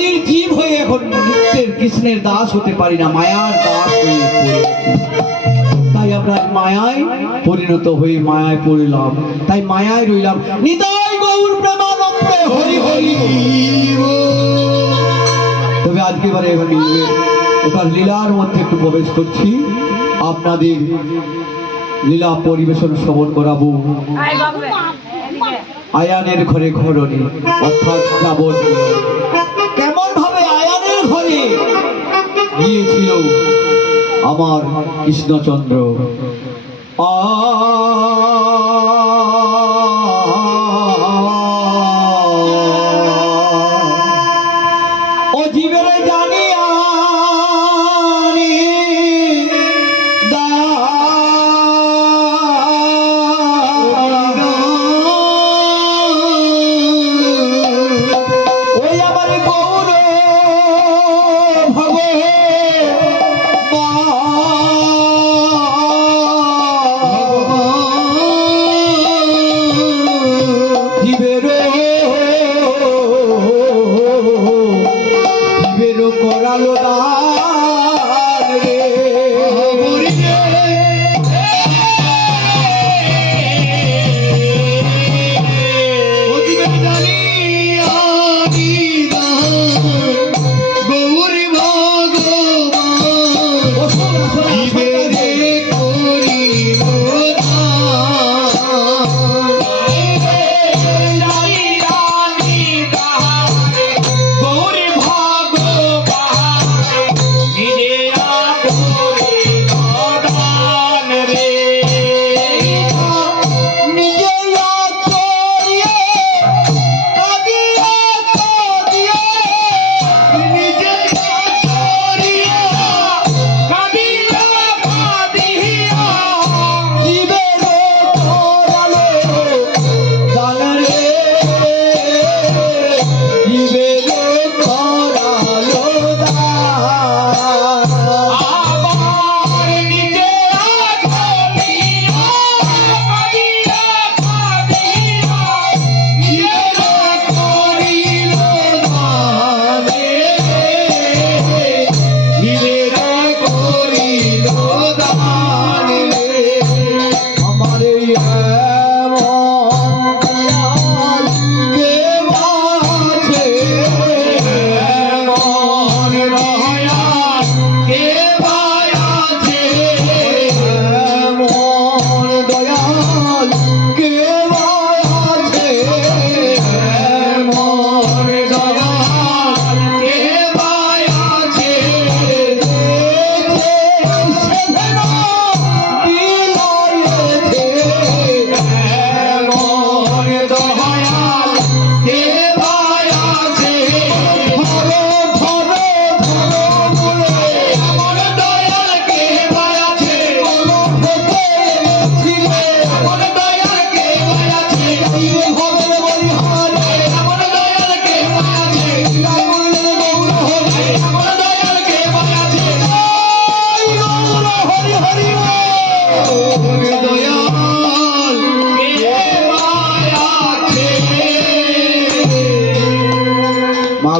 কলির জীব হয়ে এখন নিত্যের কৃষ্ণের দাস হতে পারি না মায়ার দাস হয়ে তাই আমরা মায়ায় পরিণত হয়ে মায়ায় পড়লাম তাই মায়ায় রইলাম। নিতাই গৌর প্রেমানন্দে হরি হরি তবে আজকে এবারে এবার এবার লীলার মধ্যে একটু প্রবেশ করছি। আপনাদের লীলা পরিবেশন শ্রবণ করাবো। আয়ানের ঘরে ঘরণী অর্থাৎ শ্রাবণ। ঘরে গিয়েছিল আমার কৃষ্ণচন্দ্র। ও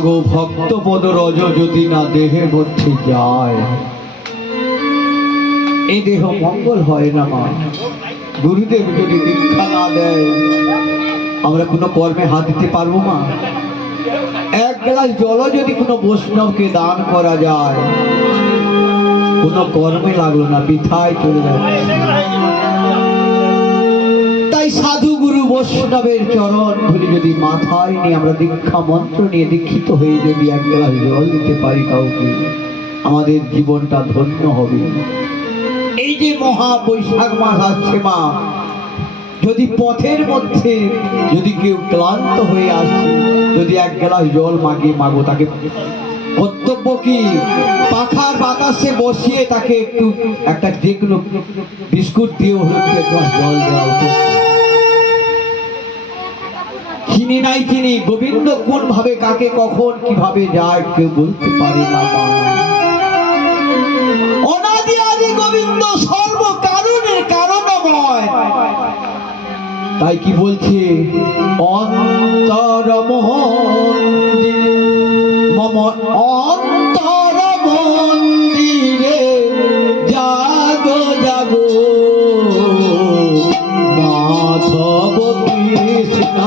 মাগো ভক্ত পদ রজ যদি না দেহে মধ্যে যায়। এই দেহ মঙ্গল হয় না মা। গুরুদেব যদি দীক্ষা না দেয়, আমরা কোনো কর্মে হাত দিতে পারব মা? এক গ্লাস জল যদি কোনো বৈষ্ণবকে দান করা যায়, কোনো কর্মে লাগল না, বৃথায় চলে গুরু বৈষ্ণবের চরণ ধরে যদি মাথায় নিয়ে আমরা দীক্ষা মন্ত্র নিয়ে দীক্ষিত হয়ে যদি এক গ্লাস জল দিতে পারি কাউকে, আমাদের জীবনটা ধন্য হবে। এই যে মহা বৈশাখ মাস আসছে মা, যদি পথের মধ্যে যদি কেউ ক্লান্ত হয়ে আসছে যদি এক গ্লাস জল মাগে মাগো তাকে কর্তব্য কি? পাখার বাতাসে বসিয়ে তাকে একটু, একটা যে কোনো বিস্কুট দিয়ে হলো জল দেওয়া হতো চিনি নাই চিনি গোবিন্দ কোন ভাবে কাকে কখন, কীভাবে যায়, কেউ বলতে পারে না অনাদি আদি গোবিন্দ সর্ব কারণের কারণময়। তাই কি বলছে? অন্তর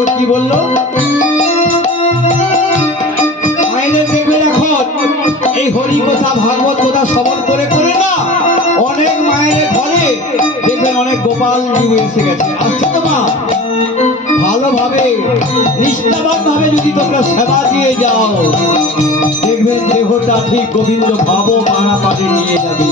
মাগো কি বলল? এই হরি কথা ভাগবত কথা শ্রবণ করে করে না, অনেক মায়ের ঘরে দেখবেন অনেক গোপাল জীব এসে গেছে। আচ্ছা তো মা, ভালোভাবে নিষ্ঠাবান ভাবে যদি তোমরা সেবা দিয়ে যাও, দেখবেন দেহটা ঠিক গোবিন্দ ভাবো মারা পারে নিয়ে যাবে।